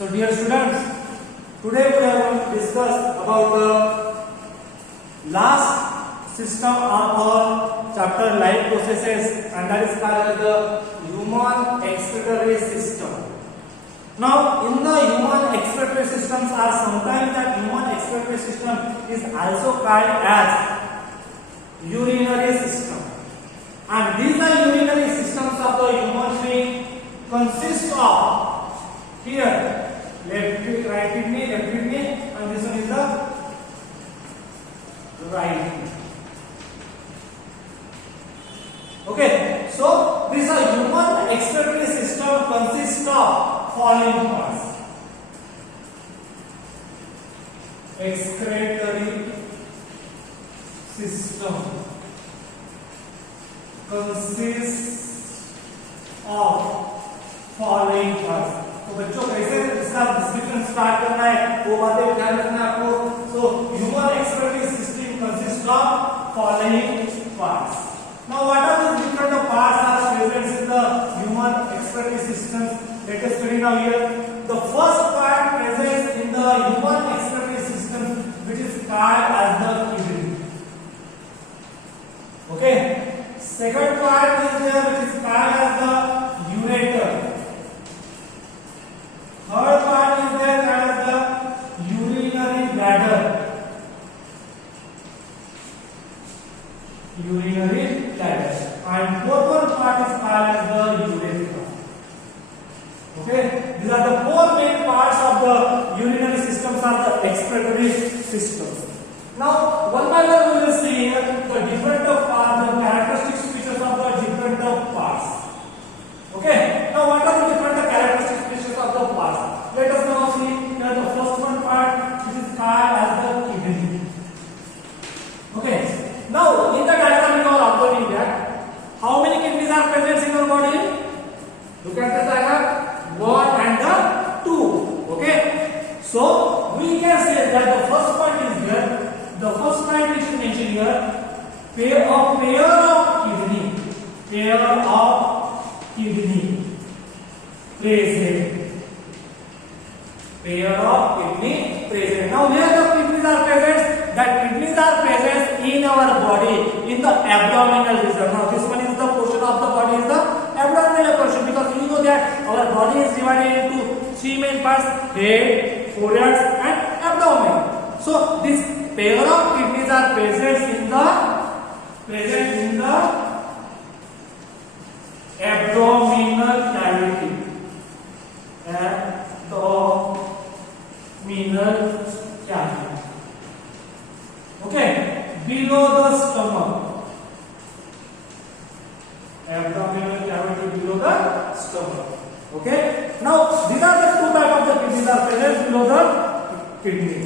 So dear students, today we are going to discuss about the last system of our chapter life processes, and that is called as the human excretory system. Now in the human excretory systems are sometimes that human excretory system is also called as urinary system, and these are urinary systems of the human being consist of here left right kidney, left kidney, and this one is the right kidney. Okay, so this human excretory system consists of following parts. Excretory system consists of following parts. तो बच्चों कैसे इसका description start करना है वो बातें ध्यान रखना है आपको. So human excretory system consist of following parts. Now what are the different parts are present in the human excretory system? Let us study now here. The first part present in the human excretory system which is called as the kidney. Okay, second part is there which is called as the ureter. Third part is there called as the urinary bladder. Urinary bladder. And fourth one part is called as the urethra. Okay, these are the four main parts of the urinary systems or the excretory systems. Now, one by one we will see here the different parts, the characteristic features of the different parts. Okay, now what are the different characteristic features of the parts? Let us now see here the first one part, which is called as the kidney. Okay, now in the diagram you are observing that how many kidneys are present in your body? Look at the diagram, 1 and the 2. Okay, so we can say that the first point is here, the first point is mentioned here, pair of kidney present. Pair of kidney present. Now where the kidneys are present? That kidneys are present in our body in the abdominal region. Now this one is the portion of the body is the abdominal portion, because you know that our body is divided into three main parts: head, thorax, and abdomen. So this pair of kidneys are present in the abdominal cavity. Okay, below the stomach. Abdominal cavity below the stomach. Okay, now these are the two types of the kidneys are present below the kidney,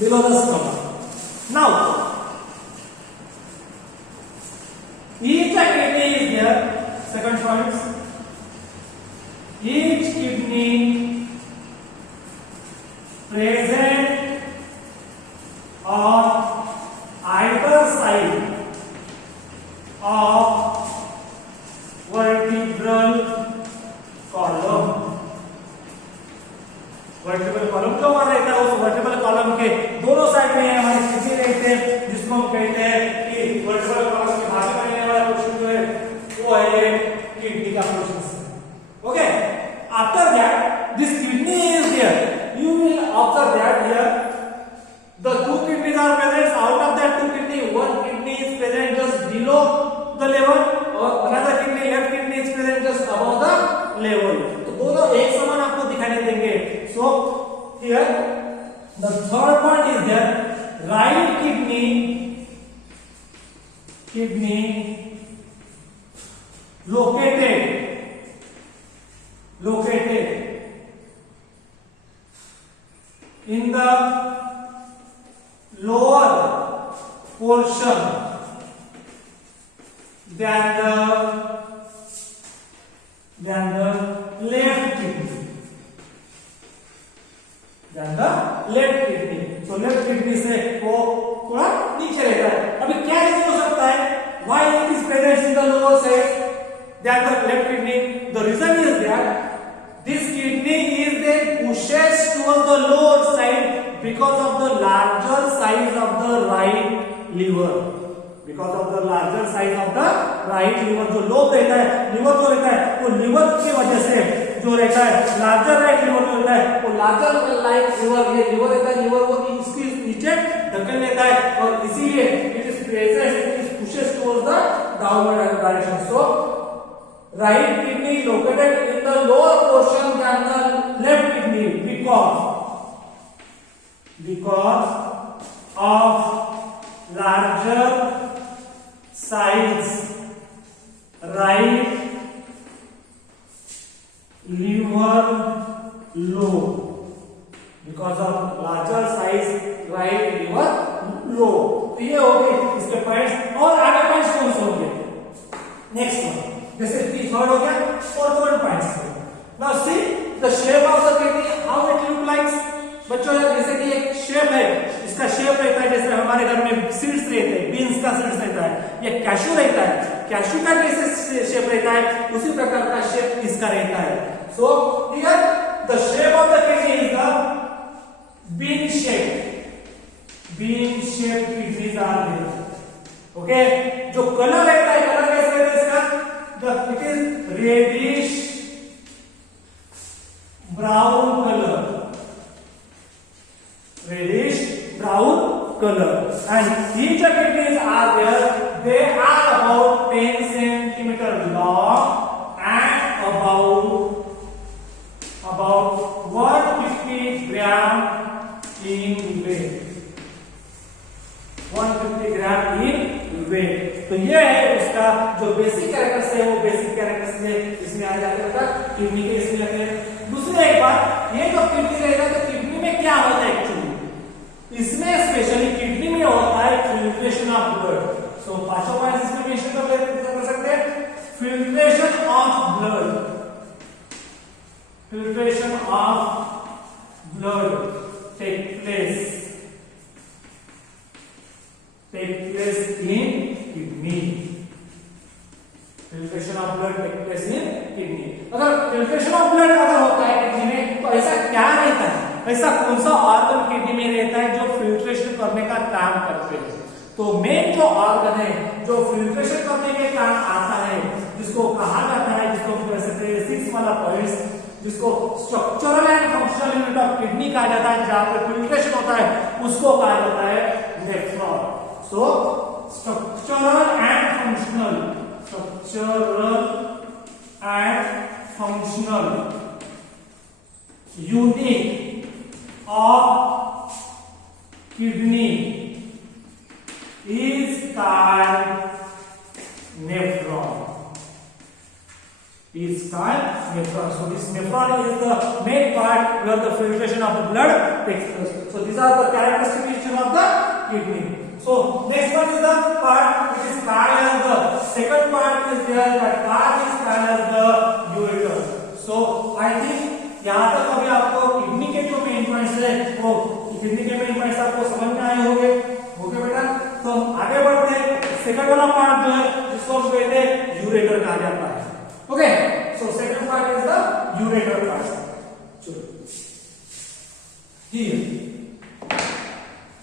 below the stomach. Now, each kidney is there. Second point, each kidney present on either side of vertebral column. Vertebral column जो हमारा रहता है उस vertebral column के दोनों side में हमारे किसी रहते हैं, जिसको हम कहते हैं कि वर्टिब्रल कॉलम के भाग में रहने वाला पोर्शन जो है वो है ये किडनी का portion. Okay, after that this kidney is there. You will observe that here the two kidneys are present. Out of that two kidney, one kidney is present just below the level, or another kidney, left kidney is present just above the level. तो दोनों एक समान आपको दिखाई देंगे. So here the third point is there, right kidney located in the lower portion than the left kidney. So left kidney से वो थोड़ा नीचे रहता है. अभी क्या रीजन हो सकता है why it is present in the lower side than the left kidney? The reason is that this kidney is then pushes towards the lower side because of the larger size of the right liver. Because of the larger size of the right liver, जो lobe रहता है, liver जो रहता है, वो liver की वजह से जो रहता है, लार्जर राइट लिवर जो रहता है, वो लार्जर राइट लिवर, ये लिवर रहता है, लिवर को इसके नीचे धकेल लेता है और इसीलिए it is present, it is pushes towards the downward direction. So right kidney located in the lower portion than the left kidney because of larger size right liver lobe, because of larger size right liver lobe. तो ये हो गए इसके points, और आगे points कौन से होंगे? नेक्स्ट वन, जैसे थर्ड हो गया, fourth one points. Now see the shape of the kidney, how it look likes. बच्चों जैसे कि एक शेप है, इसका शेप रहता है जैसे हमारे घर में सीड्स रहते हैं, बीन्स का सीड्स रहता है, ये कैशू रहता है, कैशू का जैसे शेप रहता है उसी प्रकार का शेप इसका रहता है। So here the shape of the kidney is the bean shape, bean shape kidneys are there. Okay, जो कलर रहता है, कलर कैसे रहता है इसका? It is reddish brown colour, reddish brown color, and each of kidneys are there, they are about 10 centimeter long and about 150 gram in weight, 150 gram in weight। तो ये है उसका जो बेसिक कैरेक्टर्स है, वो बेसिक कैरेक्टर्स में इसमें आ जाते हैं, किडनी के इसमें आते हैं। दूसरी एक बात, ये जो किडनी रहेगा तो किडनी में क्या होता है एक्चुअली, इसमें स्पेशली किडनी में होता है फिल्ट्रेशन ऑफ ब्लड। सो पांचों पॉइंट्स इसमें मेंशन कर सकते हैं, filtration of blood, filtration of blood take place in kidney, filtration of blood take place in kidney. अगर फिल्ट्रेशन ऑफ ब्लड अगर होता है किडनी में, तो ऐसा क्या रहता है, ऐसा कौन सा ऑर्गन किडनी में रहता है जो फिल्ट्रेशन करने का काम करते हैं? तो मेन जो ऑर्गन है जो फिल्ट्रेशन करने के काम आता है, जिसको कहा जाता है, जिसको हम कह सकते हैं 6 वाला पॉइंट्स, जिसको structural and functional unit of kidney कहा जाता है, जहां पे फिल्ट्रेशन होता है उसको कहा जाता है nephron. So structural and functional, structural and functional unit of kidney is called nephron, is called nephron. So this nephron is the main part where the filtration of the blood takes place. So these are the characteristic features of the kidney. So next one is the part which is called as the second part is there, that part is called as the ureter. So I think यहाँ तक अभी आपको kidney के जो main points है, वो kidney के main points आपको समझ में आए होंगे। ओके बेटा, तो हम आगे बढ़ते हैं। सेकंड वाला पार्ट जो है, जिसको हम कहते हैं यूरेटर कहा जाता है। Okay, so second part is the ureter part. चलो here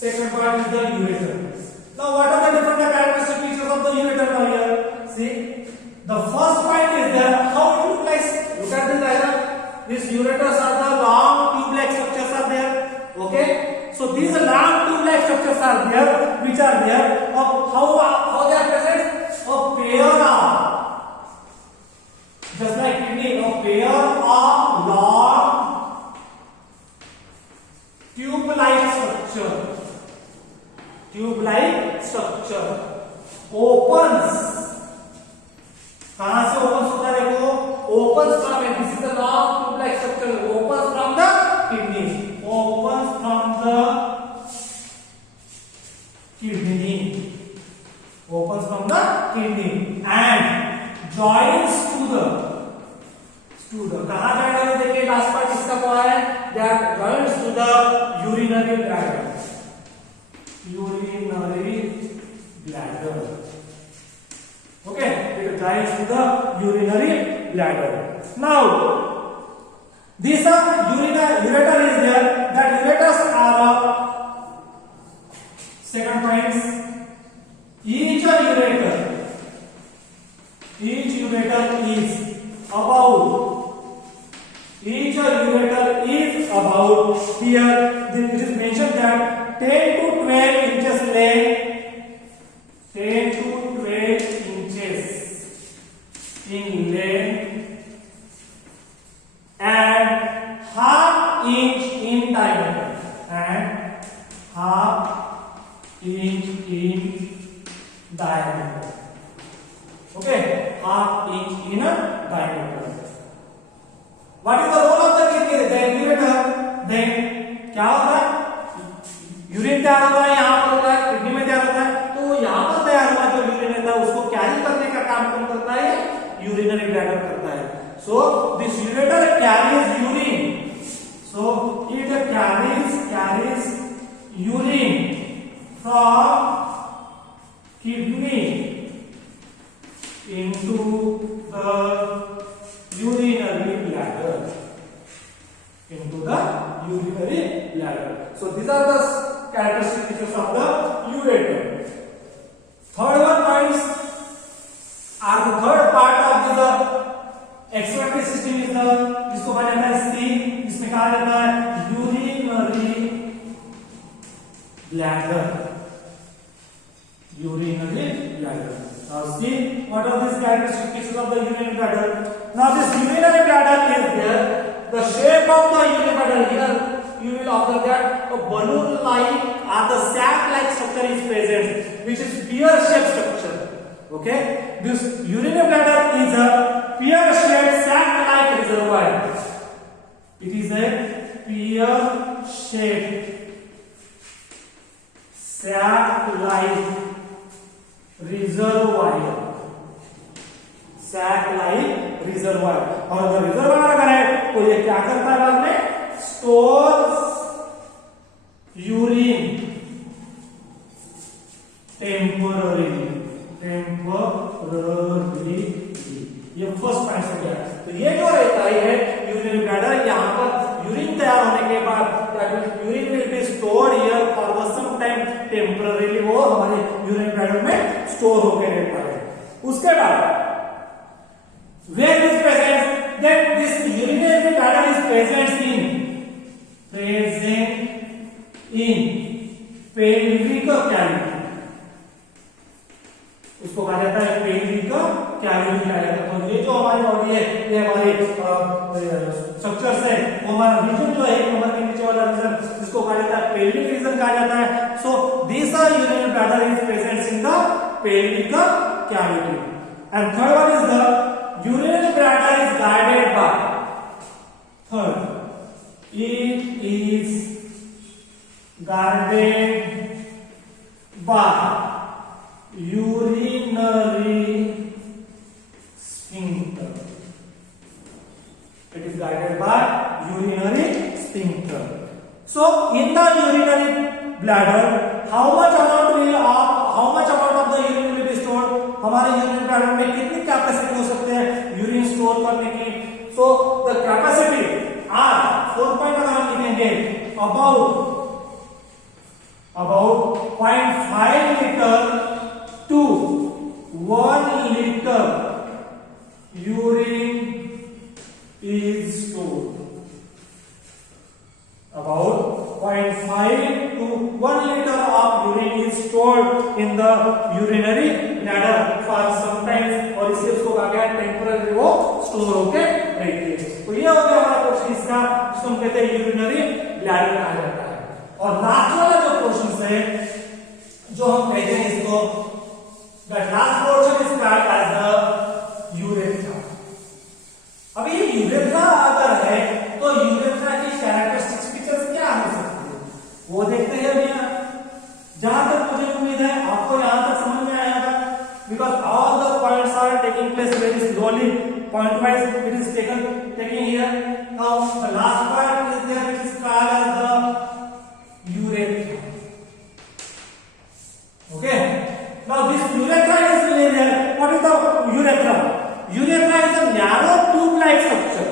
second part is the ureter. Now what are the different characteristic features of the ureter? Now here see the first point is there, how it look like. Look at this diagram. These ureters are the long tube-like structures are there. Okay, so these long tube-like structures are there, which are there. How they are present? A pair of, just like kidney, a pair of long tube-like structure. Tube-like structure opens. कहां से opens होता है? देखो, opens from, and this is the long tube-like structure, opens from the kidney, opens from the kidney, opens from the kidney and joins to the कहां जाएगा? देखिए last part इसका क्या है, that joins to the urinary bladder, urinary bladder. Okay, it joins to the urinary bladder. Now these are ureter about here it is mentioned that 10 to 12 inches length, 10 to 12 inches in length and half inch in diameter, and half inch in diameter. Okay, half inch in a diameter. What is the role of the urinator? Then क्या होता है? Urine तैयार होता है, यहाँ पर होता है, किडनी में तैयार होता है. तो यहाँ पर तैयार हुआ जो यूरिन होता है उसको कैरी करने का काम कौन करता है? यूरिनरी ब्लैडर करता है. So this urinator carries urine. So it carries urine from kidney into the urinary bladder. So these are the characteristic features of the ureter. Third one points are the third part of the excretory system is the जिसको कहा जाता है skin. इसमें कहा जाता है urinary bladder. Now see what are these characteristic features of the urinary bladder. Now this urinary bladder is there. The shape of the urinary bladder here you will observe that a balloon-like or the sac-like structure is present, which is pear-shaped structure. Okay, this urinary bladder is a pear-shaped sac-like reservoir. It is a pear-shaped sac-like reservoir. sac-like reservoir. और अगर reservoir अगर है तो ये क्या करता है? बाद में stores urine temporarily. ये फर्स्ट पॉइंट हो गया. तो ये जो रहता है यूरिनरी ब्लैडर, यहाँ पर यूरिन तैयार होने के बाद urine will be stored here for some time temporarily. वो हमारे यूरिनरी ब्लैडर में स्टोर होकर रहता है. उसके बाद where is present, then this urinary bladder is present in pelvic cavity. उसको कहा जाता है pelvic cavity कहा जाता है. तो ये जो हमारी बॉडी है ये हमारे स्ट्रक्चर्स है, वो हमारा रीजन जो है कमर के नीचे वाला रीजन जिसको कहा जाता है pelvic रीजन कहा जाता है. So this urinary bladder is present in the pelvic cavity. And third one is the urinary bladder is guarded by, third, it is guarded by urinary sphincter. It is guarded by urinary sphincter. So in the urinary bladder, how much amount of the urine will be stored? हमारे urine bladder में कितनी capacity हो सकते हैं urine store करने की? So the capacity are 4 point अगर हम लिखेंगे about 0.5 litre to 1 litre urine is stored. About 0.5 to 1 liter of urine is stored in the urinary bladder for some time. और इससे उसको कहा गया टेम्पररी वो स्टोर होके रहती है. तो ये हो गया हमारा क्वेश्चन इसका, जिसको हम कहते हैं यूरिनरी ब्लैडर कहा जाता है. और लास्ट वाला जो क्वेश्चन है जो हम कहते हैं इसको the last portion is called as the urethra. अब ये यूरेथ्रा अगर है तो यूरेथ्रा की कैरेक्टरिस्टिक्स क्या हो सकती है वो देखते हैं. भैया जहां तक मुझे उम्मीद है आपको यहां तक समझ में आया था, because all the points are taking place very slowly, point wise it is taking here. Now the last part is there, it is called as the urethra. Okay, now this urethra is there. What is the urethra? Urethra is a narrow tube-like structure.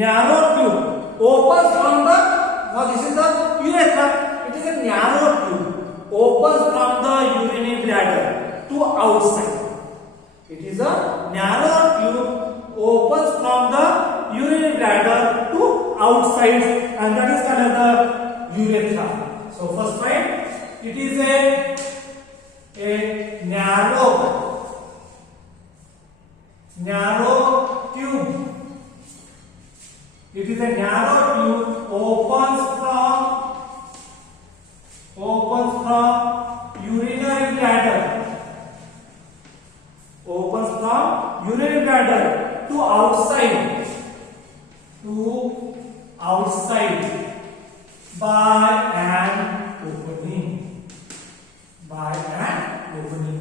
Narrow tube opens from the. Now this is the urethra. It is a narrow tube opens from the urinary bladder to outside. It is a narrow tube opens from the urinary bladder to outside, and that is called as the urethra. So first point, it is a narrow tube. It is a narrow tube, opens from urinary bladder. Opens from urinary bladder to outside by an opening.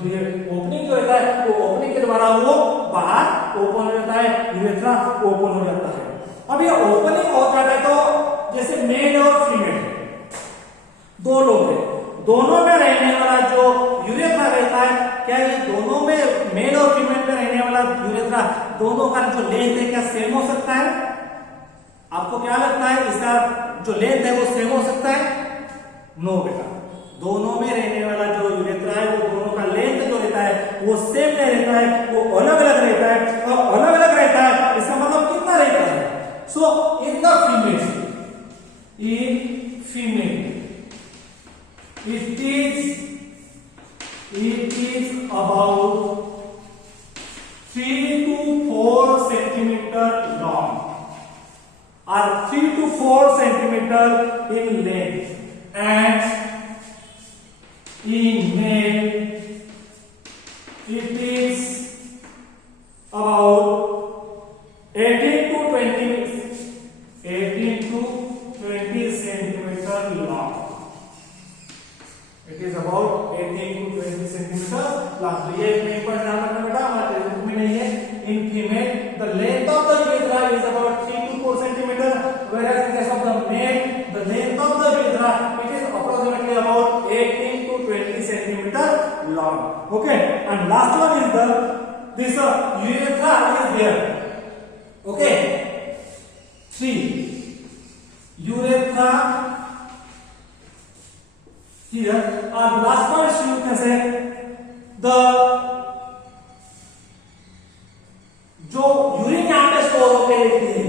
तो ये opening जो रहता है वो opening के द्वारा वो बाहर ओपन हो जाता है, यूरेथ्रा ओपन हो जाता है। अब ये ओपनिंग हो जाता है तो जैसे मेल और फीमेल दो लोग हैं, दोनों में रहने वाला जो यूरेथ्रा रहता है, क्या ये दोनों में मेल और फीमेल में रहने वाला यूरेथ्रा दोनों का जो लेंथ है क्या सेम हो सकता है? आपको क्या लगता है इसका जो लेंथ है वो सेम हो सकता है? नो बेटा, दोनों में रहने वाला जो यूरेथ्रा है वो दोनों का लेंथ जो रहता है वो सेम नहीं रहता है, वो अलग अलग रहता है। और अलग अलग रहता है इसका मतलब कितना रहता है? So in the female it is about 3 to 4 centimeter long or 3 to 4 centimeter in length, and in male it is about 18 to 20 centimeter long. It is about 18 to 20 centimeter long. तो ये मेन पॉइंट ध्यान रखना बेटा, हमारे book में नहीं है। In female, the length of the urethra is about 3 to 4 centimeter, whereas in case of the male, the length of the urethra it is approximately about 18 to 20 centimeter long. Okay, and last one is this urethra is there. Okay, 3 urethra here, and last part you can say the जो urine यहाँ पे store होकर रहती है,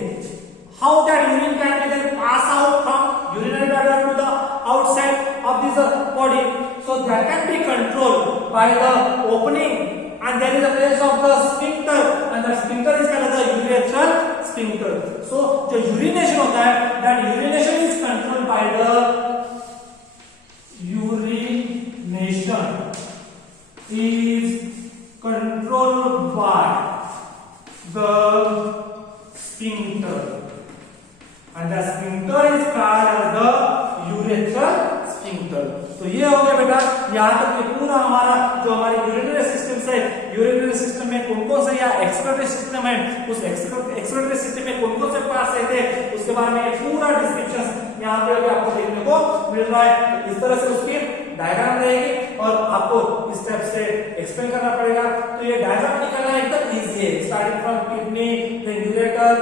how that urine can be then pass out from urinary bladder to the outside of this body, so that can be controlled by the opening, and there is a place of the sphincter, and the sphincter is called the urethral sphincter. So जो urination होता है, that urination is controlled by the urination is controlled by the sphincter, and the sphincter is called as the urethral sphincter. तो ये हो गया बेटा, यहाँ तक ये पूरा हमारा जो हमारे यूरिनरी सिस्टम से, यूरिनरी सिस्टम में कौन कौन से या एक्सक्रीटरी सिस्टम है, उस एक्सक्रीटरी सिस्टम में कौन कौन से पार्ट्स रहते हैं उसके बारे में पूरा डिस्क्रिप्शन यहाँ पे अभी आपको देखने को मिल रहा है। इस तरह से उसकी डायग्राम रहेगी और आपको इस स्टेप से एक्सप्लेन करना पड़ेगा। तो ये डायग्राम निकालना एकदम इजी है, starting from kidney, then ureter,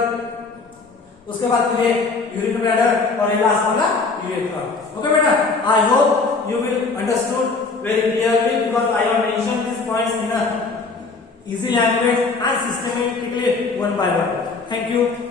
उसके बाद फिर यूरिन ब्लैडर और ये लास्ट वाला यूरेथ्रा। ओके बेटा, I hope you will understood very clearly because I have mentioned these points in a easy language and systematically one by one. Thank you.